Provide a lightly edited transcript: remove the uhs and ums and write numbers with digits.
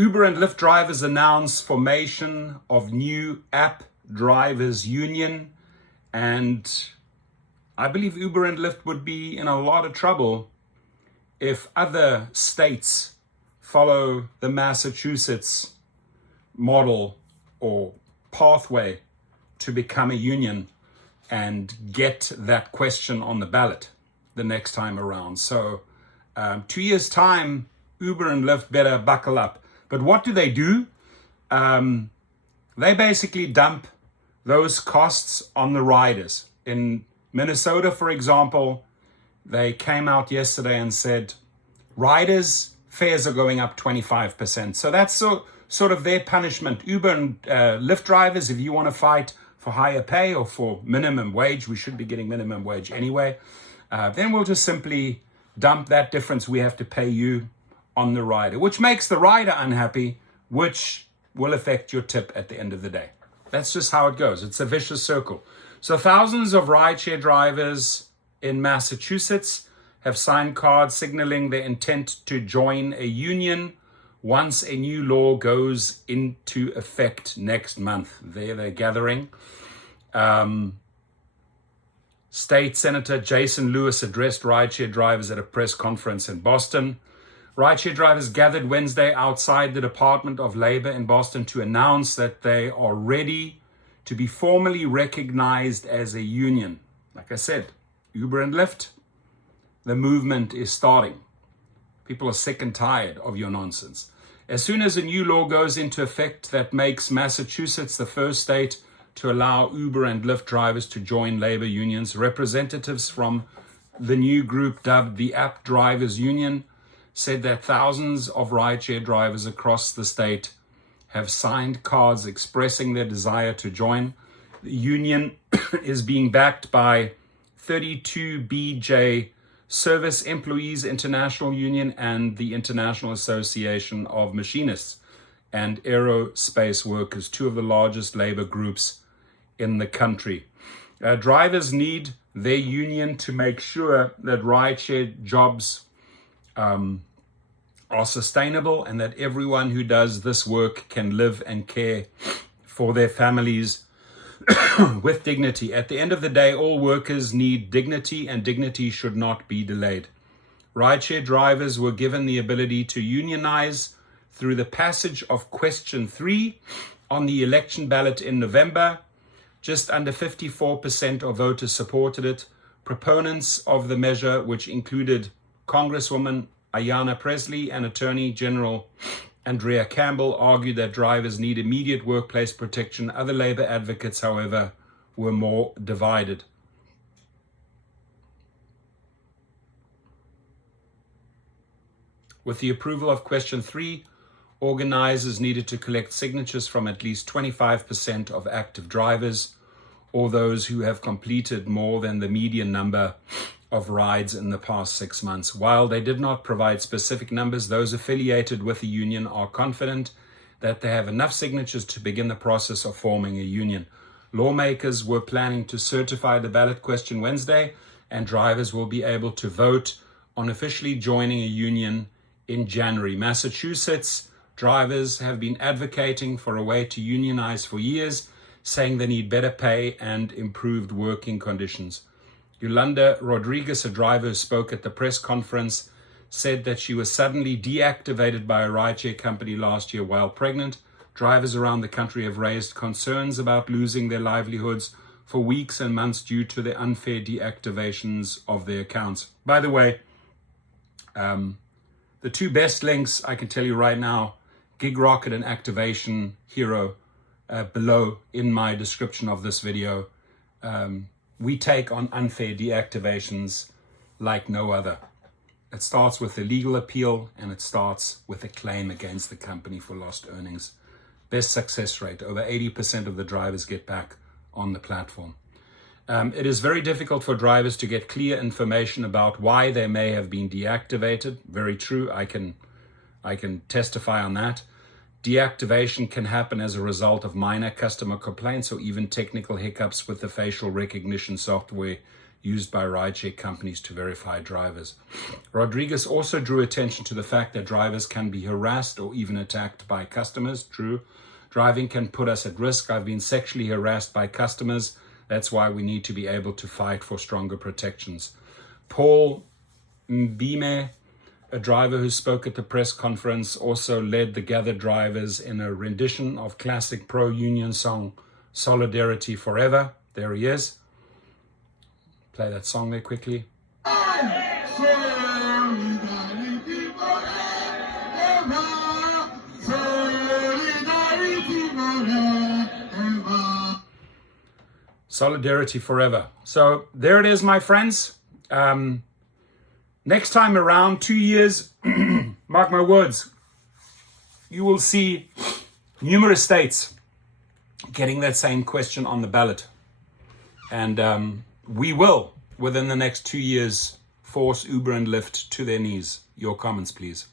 Uber and Lyft drivers announce formation of new app drivers union, and I believe Uber and Lyft would be in a lot of trouble if other states follow the Massachusetts model or pathway to become a union and get that question on the ballot the next time around. So 2 years' time, Uber and Lyft better buckle up. But what do? They basically dump those costs on the riders. In Minnesota, for example, they came out yesterday and said riders' fares are going up 25%. So that's sort of their punishment. Uber and Lyft drivers, if you want to fight for higher pay or for minimum wage, we should be getting minimum wage anyway, then we'll just simply dump that difference we have to pay you on the rider, which makes the rider unhappy, which will affect your tip at the end of the day. That's just how it goes. It's a vicious circle. So thousands of rideshare drivers in Massachusetts have signed cards signaling their intent to join a union once a new law goes into effect next month. They're gathering. State Senator Jason Lewis addressed rideshare drivers at a press conference in Boston. Rideshare drivers gathered Wednesday outside the Department of Labor in Boston to announce that they are ready to be formally recognized as a union. Like I said, Uber and Lyft, the movement is starting. People are sick and tired of your nonsense. As soon as a new law goes into effect that makes Massachusetts the first state to allow Uber and Lyft drivers to join labor unions, representatives from the new group dubbed the App Drivers Union said that thousands of rideshare drivers across the state have signed cards expressing their desire to join. The union is being backed by 32BJ Service Employees International Union and the International Association of Machinists and Aerospace Workers, two of the largest labor groups in the country. Drivers need their union to make sure that rideshare jobs are sustainable and that everyone who does this work can live and care for their families with dignity. At the end of the day, all workers need dignity, and dignity should not be delayed. Rideshare drivers were given the ability to unionize through the passage of Question 3 on the election ballot in November. Just under 54% of voters supported it. Proponents of the measure, which included Congresswoman Ayanna Pressley and Attorney General Andrea Campbell, argued that drivers need immediate workplace protection. Other labor advocates, however, were more divided. With the approval of Question 3, organizers needed to collect signatures from at least 25% of active drivers or those who have completed more than the median number of rides in the past 6 months. While they did not provide specific numbers, those affiliated with the union are confident that they have enough signatures to begin the process of forming a union. Lawmakers were planning to certify the ballot question Wednesday, and drivers will be able to vote on officially joining a union in January. Massachusetts drivers have been advocating for a way to unionize for years, saying they need better pay and improved working conditions. Yolanda Rodriguez, a driver who spoke at the press conference, said that she was suddenly deactivated by a rideshare company last year while pregnant. Drivers around the country have raised concerns about losing their livelihoods for weeks and months due to the unfair deactivations of their accounts. By the way, the two best links I can tell you right now, Gig Rocket and Activation Hero, below in my description of this video. We take on unfair deactivations like no other. It starts with a legal appeal, and it starts with a claim against the company for lost earnings. Best success rate, over 80% of the drivers get back on the platform. It is very difficult for drivers to get clear information about why they may have been deactivated. Very true, I can testify on that. Deactivation can happen as a result of minor customer complaints or even technical hiccups with the facial recognition software used by rideshare companies to verify drivers. Rodriguez also drew attention to the fact that drivers can be harassed or even attacked by customers. True. Driving can put us at risk. I've been sexually harassed by customers. That's why we need to be able to fight for stronger protections. Paul Mbime, a driver who spoke at the press conference, also led the gathered drivers in a rendition of classic pro-union song, Solidarity Forever. There he is. Play that song there quickly. Solidarity forever. So there it is, my friends. Next time around, 2 years, mark my words, you will see numerous states getting that same question on the ballot. And we will, within the next 2 years, force Uber and Lyft to their knees. Your comments, please.